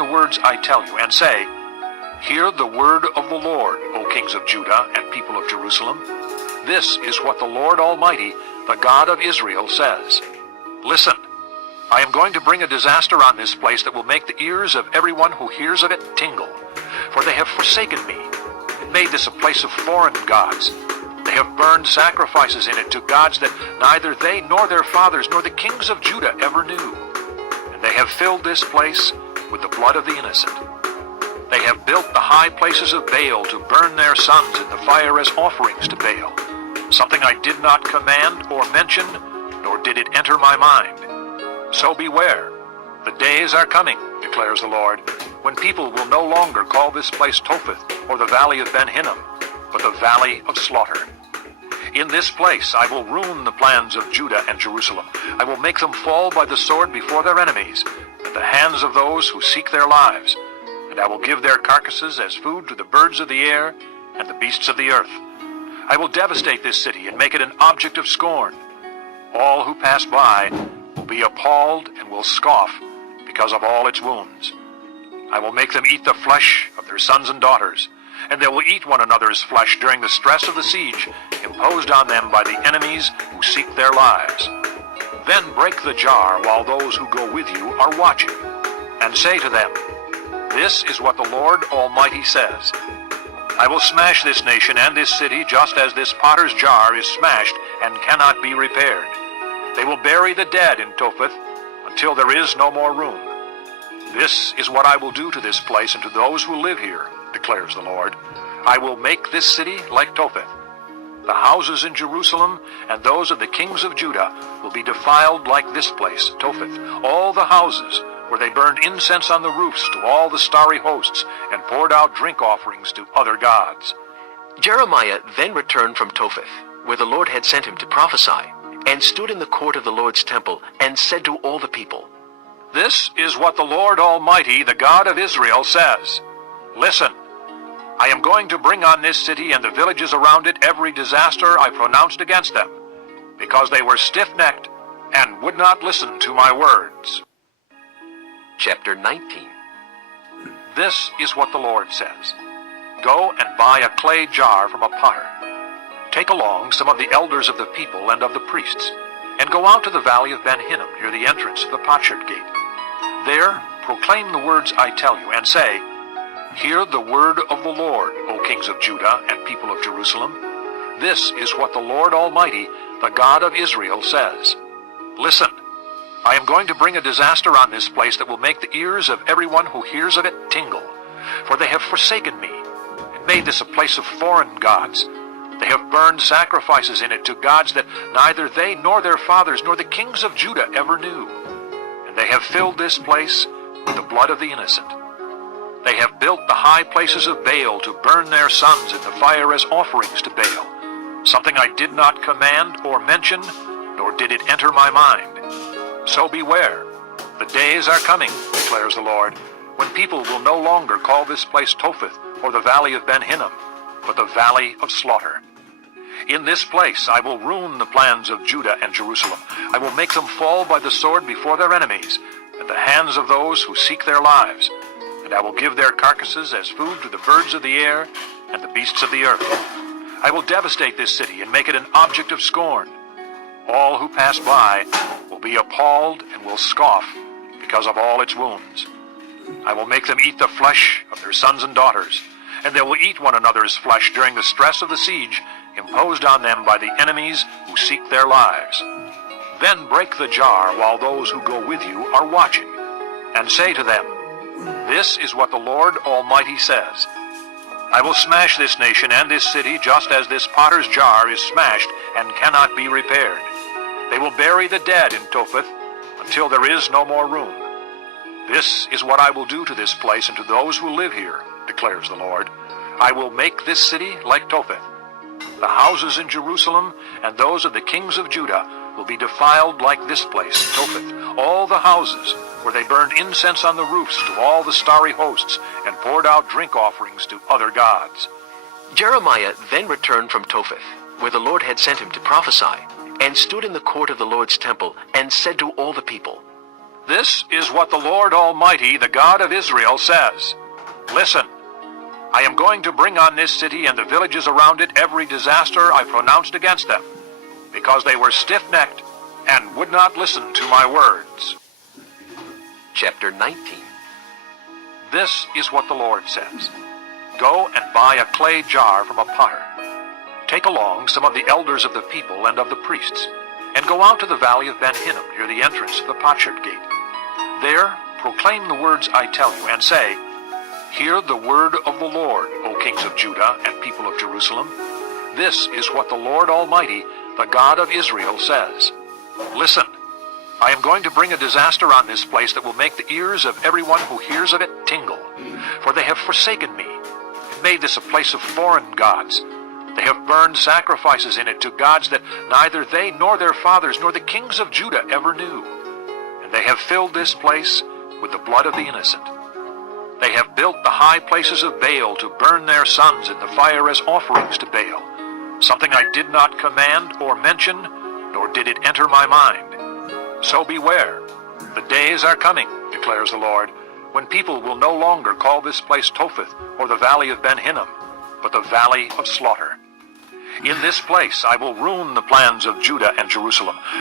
the words I tell you, and say, Hear the word of the Lord, O kings of Judah and people of Jerusalem. This is what the Lord Almighty, the God of Israel, says. Listen, I am going to bring a disaster on this place that will make the ears of everyone who hears of it tingle. For they have forsaken me, and made this a place of foreign gods. They have burned sacrifices in it to gods that neither they nor their fathers nor the kings of Judah ever knew. And they have filled this place with the blood of the innocent. They have built the high places of Baal to burn their sons in the fire as offerings to Baal, something I did not command or mention, nor did it enter my mind. So beware, the days are coming, declares the Lord, when people will no longer call this place Topheth or the valley of Ben Hinnom, but the valley of slaughter. In this place I will ruin the plans of Judah and Jerusalem. I will make them fall by the sword before their enemies, at the hands of those who seek their lives. And I will give their carcasses as food to the birds of the air and the beasts of the earth. I will devastate this city and make it an object of scorn. All who pass by will be appalled and will scoff because of all its wounds. I will make them eat the flesh of their sons and daughters, and they will eat one another's flesh during the stress of the siege imposed on them by the enemies who seek their lives. Then break the jar while those who go with you are watching, and say to them, This is what the Lord Almighty says. I will smash this nation and this city just as this potter's jar is smashed and cannot be repaired. They will bury the dead in Topheth until there is no more room. This is what I will do to this place and to those who live here, declares the Lord. I will make this city like Topheth. The houses in Jerusalem and those of the kings of Judah will be defiled like this place, Topheth. All the houses where they burned incense on the roofs to all the starry hosts and poured out drink offerings to other gods. Jeremiah then returned from Topheth, where the Lord had sent him to prophesy, and stood in the court of the Lord's temple, and said to all the people, This is what the Lord Almighty, the God of Israel, says. Listen, I am going to bring on this city and the villages around it every disaster I pronounced against them, because they were stiff-necked and would not listen to my words. Chapter 19. This is what the Lord says. Go and buy a clay jar from a potter. Take along some of the elders of the people and of the priests, and go out to the valley of Ben Hinnom near the entrance of the potsherd gate. There proclaim the words I tell you, and say, Hear the word of the Lord, O kings of Judah and people of Jerusalem. This is what the Lord Almighty, the God of Israel, says. Listen, I am going to bring a disaster on this place that will make the ears of everyone who hears of it tingle. For they have forsaken me, and made this a place of foreign gods. They have burned sacrifices in it to gods that neither they nor their fathers nor the kings of Judah ever knew. And they have filled this place with the blood of the innocent. They have built the high places of Baal to burn their sons in the fire as offerings to Baal, something I did not command or mention, nor did it enter my mind. So beware, the days are coming, declares the Lord, when people will no longer call this place Topheth or the valley of Ben Hinnom, but the valley of slaughter. In this place I will ruin the plans of Judah and Jerusalem. I will make them fall by the sword before their enemies, at the hands of those who seek their lives. And I will give their carcasses as food to the birds of the air and the beasts of the earth. I will devastate this city and make it an object of scorn. All who pass by will be appalled and will scoff because of all its wounds. I will make them eat the flesh of their sons and daughters, and they will eat one another's flesh during the stress of the siege imposed on them by the enemies who seek their lives. Then break the jar while those who go with you are watching, and say to them, This is what the Lord Almighty says. I will smash this nation and this city just as this potter's jar is smashed and cannot be repaired. They will bury the dead in Topheth until there is no more room. This is what I will do to this place and to those who live here, declares the Lord. I will make this city like Topheth. The houses in Jerusalem and those of the kings of Judah will be defiled like this place, Topheth. All the houses where they burned incense on the roofs to all the starry hosts and poured out drink offerings to other gods. Jeremiah then returned from Topheth, where the Lord had sent him to prophesy, and stood in the court of the Lord's temple, and said to all the people, This is what the Lord Almighty, the God of Israel, says. Listen, I am going to bring on this city and the villages around it every disaster I pronounced against them, because they were stiff-necked and would not listen to my words. Chapter 19. This is what the Lord says. Go and buy a clay jar from a potter. Take along some of the elders of the people and of the priests, and go out to the valley of Ben Hinnom near the entrance of the potsherd gate. There proclaim the words I tell you, and say, Hear the word of the Lord, O kings of Judah and people of Jerusalem. This is what the Lord Almighty, the God of Israel, says. Listen, I am going to bring a disaster on this place that will make the ears of everyone who hears of it tingle. For they have forsaken me, and made this a place of foreign gods. They have burned sacrifices in it to gods that neither they nor their fathers nor the kings of Judah ever knew. And they have filled this place with the blood of the innocent. They have built the high places of Baal to burn their sons in the fire as offerings to Baal, something I did not command or mention, nor did it enter my mind. So beware, the days are coming, declares the Lord, when people will no longer call this place Topheth or the valley of Ben Hinnom, but the valley of slaughter. In this place I will ruin the plans of Judah and Jerusalem.